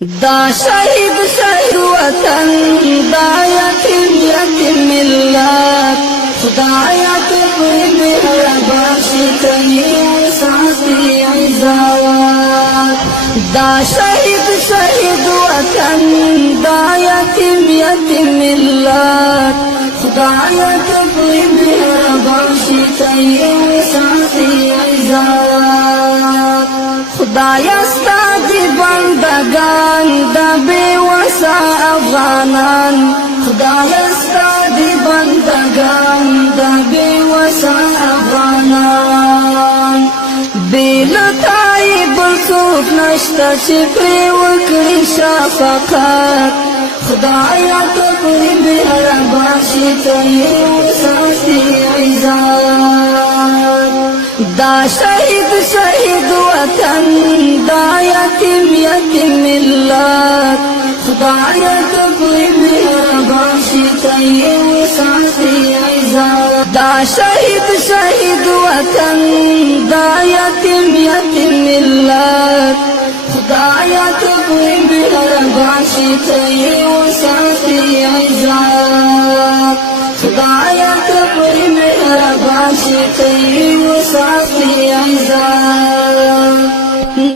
دا شهید شهید وطن دا یتیم یتیم ملت خدایا تو مهربان شي ساتي عزت دا شهید شهید وطن دا یتیم یتیم ملت خدایا تو مهربان شي ساتي عزت خدایا ستاسو بندگان دا بے وسا افغانان خدایا ستاسو بندگان دا بے وسا افغانان بلتای بلسوک نشتا چپری وکری شفقت خدایا تکری مهربان شي ساتي عزت دا شهید شهید وطن دا یتیم یتیم ملت خدایا تکری مهربان شي ساتي عزت دا شهید شهید وطن دا یتیم یتیم ملت خدایا تکری مهربان شي ساتي عزت خدایا تکری مهربان شي ساتي عزت